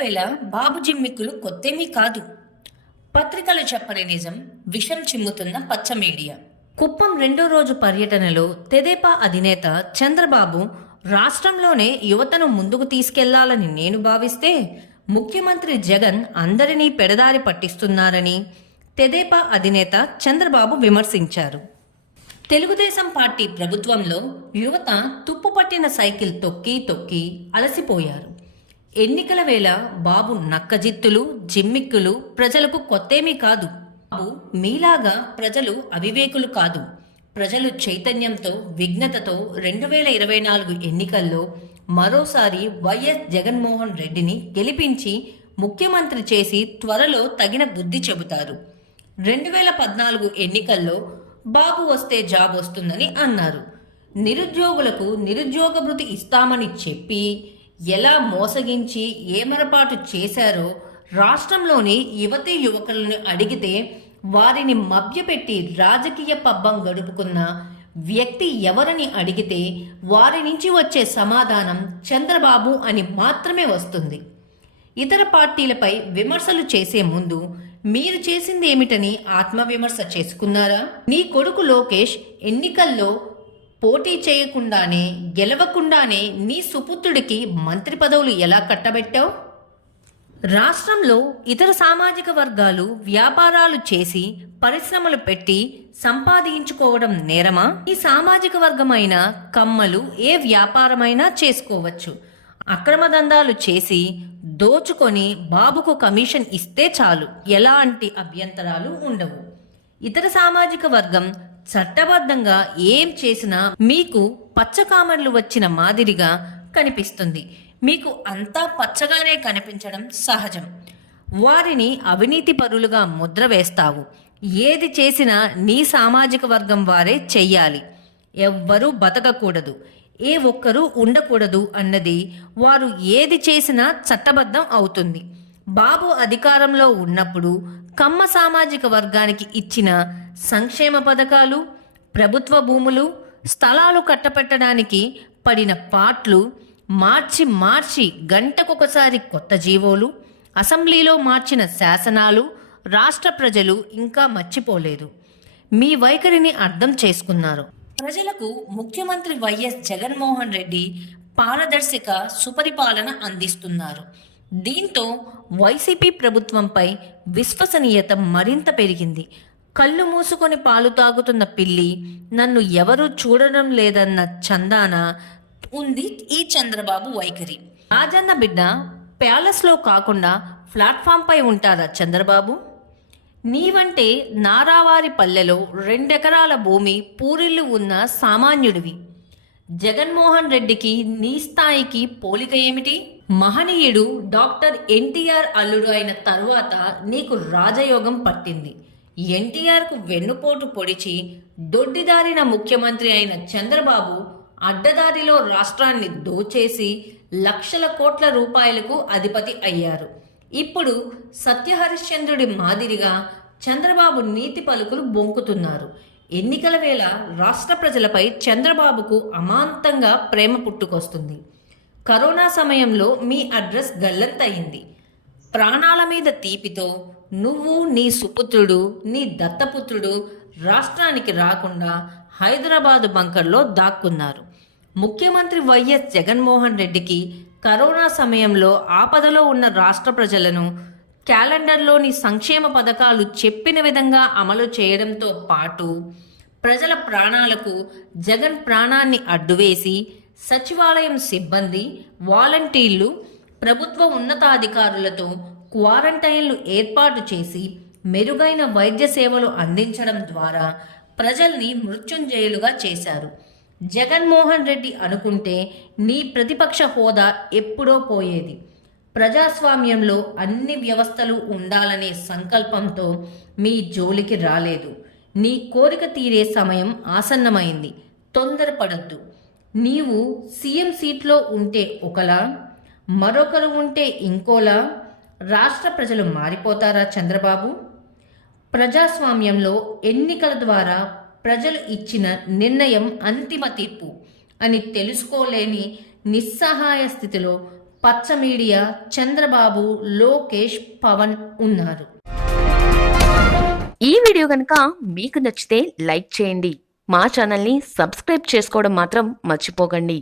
వేళ బాబు జిమ్మిక్కులు కొత్తేమీ కాదు. పత్రికలు చెప్పని నిజం విషం చిమ్ముతున్న పచ్చ మీడియా. కుప్పం రెండో రోజు పర్యటనలో తెదేపా అధినేత చంద్రబాబు రాష్ట్రంలోనే యువతను ముందుకు తీసుకెళ్ళాలని నేను భావిస్తే ముఖ్యమంత్రి జగన్ అందరినీ పెడదారి పట్టిస్తున్నారని తెదేపా అధినేత చంద్రబాబు విమర్శించారు. తెలుగుదేశం పార్టీ ప్రభుత్వంలో యువత తుప్పుపట్టిన సైకిల్ తొక్కి తొక్కి అలసిపోయారు. ఎన్నికల వేళ బాబు నక్కజిత్తులు జిమ్మిక్కులు ప్రజలకు కొత్తేమీ కాదు. బాబు మీలాగా ప్రజలు అవివేకులు కాదు. ప్రజలు చైతన్యంతో విఘ్నతతో రెండు వేల ఇరవై నాలుగు ఎన్నికల్లో మరోసారి వైఎస్ జగన్మోహన్ రెడ్డిని గెలిపించి ముఖ్యమంత్రి చేసి త్వరలో తగిన బుద్ధి చెబుతారు. రెండు వేల పద్నాలుగు ఎన్నికల్లో బాబు వస్తే జాబ్ వస్తుందని అన్నారు. నిరుద్యోగులకు నిరుద్యోగ భృతి ఇస్తామని చెప్పి ఎలా మోసగించి ఏమరపాటు చేశారో రాష్ట్రంలోని యువతీ యువకులను అడిగితే వారిని మభ్యపెట్టి రాజకీయ పబ్బం గడుపుకున్న వ్యక్తి ఎవరని అడిగితే వారి నుంచి వచ్చే సమాధానం చంద్రబాబు అని మాత్రమే వస్తుంది. ఇతర పార్టీలపై విమర్శలు చేసే ముందు మీరు చేసింది ఏమిటని ఆత్మవిమర్శ చేసుకున్నారా? నీ కొడుకు లోకేష్ ఎన్నికల్లో పోటీ చేయకుండానే గెలవకుండానే నీ సుపుత్రుడికి మంత్రి పదవులు ఎలా కట్టబెట్టావు? రాష్ట్రంలో ఇతర సామాజిక వర్గాలు వ్యాపారాలు చేసి పరిశ్రమలు పెట్టి సంపాదించుకోవడం నేరమా? ఈ సామాజిక వర్గమైన కమ్మలు ఏ వ్యాపారమైనా చేసుకోవచ్చు. అక్రమ దందాలు చేసి దోచుకొని బాబుకు కమిషన్ ఇస్తే చాలు. ఎలాంటి అభ్యంతరాలు ఉండవు. ఇతర సామాజిక వర్గం చట్టబద్ధంగా ఏం చేసినా మీకు పచ్చకామర్లు వచ్చిన మాదిరిగా కనిపిస్తుంది. మీకు అంతా పచ్చగానే కనిపించడం సహజం. వారిని అవినీతి పరులుగా ముద్ర వేస్తావు. ఏది చేసినా నీ సామాజిక వర్గం వారే చెయ్యాలి. ఎవ్వరూ బతకకూడదు. ఏ ఒక్కరూ ఉండకూడదు అన్నది వారు ఏది చేసినా చట్టబద్ధం అవుతుంది. బాబు అధికారంలో ఉన్నప్పుడు కమ్మ సామాజిక వర్గానికి ఇచ్చిన సంక్షేమ పథకాలు ప్రభుత్వ భూములు స్థలాలు కట్టపెట్టడానికి పడిన పాట్లు మార్చి మార్చి గంటకొకసారి కొత్త జీవోలు అసెంబ్లీలో మార్చిన శాసనాలు రాష్ట్ర ప్రజలు ఇంకా మర్చిపోలేదు. మీ వైఖరిని అర్థం చేసుకున్నారు. ప్రజలకు ముఖ్యమంత్రి వైఎస్ జగన్మోహన్ రెడ్డి పారదర్శక సుపరిపాలన అందిస్తున్నారు. దీంతో వైసీపీ ప్రభుత్వంపై విశ్వసనీయత మరింత పెరిగింది. కళ్ళు మూసుకొని పాలు తాగుతున్న పిల్లి నన్ను ఎవరూ చూడడం లేదన్న చందాన ఉంది ఈ చంద్రబాబు వైఖరి. రాజన్న బిడ్డ ప్యాలెస్లో కాకుండా ప్లాట్ఫామ్పై ఉంటారా చంద్రబాబు? నీవంటే నారావారి పల్లెలో రెండెకరాల భూమి పూరిల్లు ఉన్న సామాన్యుడివి. జగన్మోహన్ రెడ్డికి నీ స్థాయికి పోలిక ఏమిటి? మహనీయుడు డాక్టర్ ఎన్టీఆర్ అల్లుడు అయిన తరువాత నీకు రాజయోగం పట్టింది. ఎన్టీఆర్కు వెన్నుపోటు పొడిచి దొడ్డిదారిన ముఖ్యమంత్రి అయిన చంద్రబాబు అడ్డదారిలో రాష్ట్రాన్ని దోచేసి లక్షల కోట్ల రూపాయలకు అధిపతి అయ్యారు. ఇప్పుడు సత్యహరిశ్చంద్రుడి మాదిరిగా చంద్రబాబు నీతి పలుకులు బొంకుతున్నారు. ఎన్నికల వేళ రాష్ట్ర ప్రజలపై చంద్రబాబుకు అమాంతంగా ప్రేమ పుట్టుకొస్తుంది. కరోనా సమయంలో మీ అడ్రస్ గల్లంతయింది. ప్రాణాల మీద తీపితో నువ్వు నీ సుపుత్రుడు నీ దత్తపుత్రుడు రాష్ట్రానికి రాకుండా హైదరాబాదు బంకర్లో దాక్కున్నారు. ముఖ్యమంత్రి వైఎస్ జగన్మోహన్ రెడ్డికి కరోనా సమయంలో ఆపదలో ఉన్న రాష్ట్ర ప్రజలను క్యాలెండర్లోని సంక్షేమ పథకాలు చెప్పిన విధంగా అమలు చేయడంతో పాటు ప్రజల ప్రాణాలకు జగన్ ప్రాణాన్ని అడ్డువేసి సచివాలయం సిబ్బంది వాలంటీర్లు ప్రభుత్వ ఉన్నతాధికారులతో క్వారంటైన్లు ఏర్పాటు చేసి మెరుగైన వైద్య సేవలు అందించడం ద్వారా ప్రజల్ని మృత్యుంజయులుగా చేశారు. జగన్మోహన్ రెడ్డి అనుకుంటే నీ ప్రతిపక్ష హోదా ఎప్పుడో పోయేది. ప్రజాస్వామ్యంలో అన్ని వ్యవస్థలు ఉండాలనే సంకల్పంతో మీ జోలికి రాలేదు. నీ కోరిక తీరే సమయం ఆసన్నమైంది. తొందరపడద్దు. నీవు సీఎం సీట్లో ఉంటే ఒకలా మరొకరు ఉంటే ఇంకోలా రాష్ట్ర ప్రజలు మారిపోతారా చంద్రబాబు? ప్రజాస్వామ్యంలో ఎన్నికల ద్వారా ప్రజలు ఇచ్చిన నిర్ణయం అంతిమ తీర్పు అని తెలుసుకోలేని నిస్సహాయ స్థితిలో పచ్చ మీడియా చంద్రబాబు లోకేష్ పవన్ ఉన్నారు. ఈ వీడియో కనుక మీకు నచ్చితే లైక్ చేయండి. మా ఛానల్ని సబ్స్క్రైబ్ చేసుకోవడం మాత్రం మర్చిపోకండి.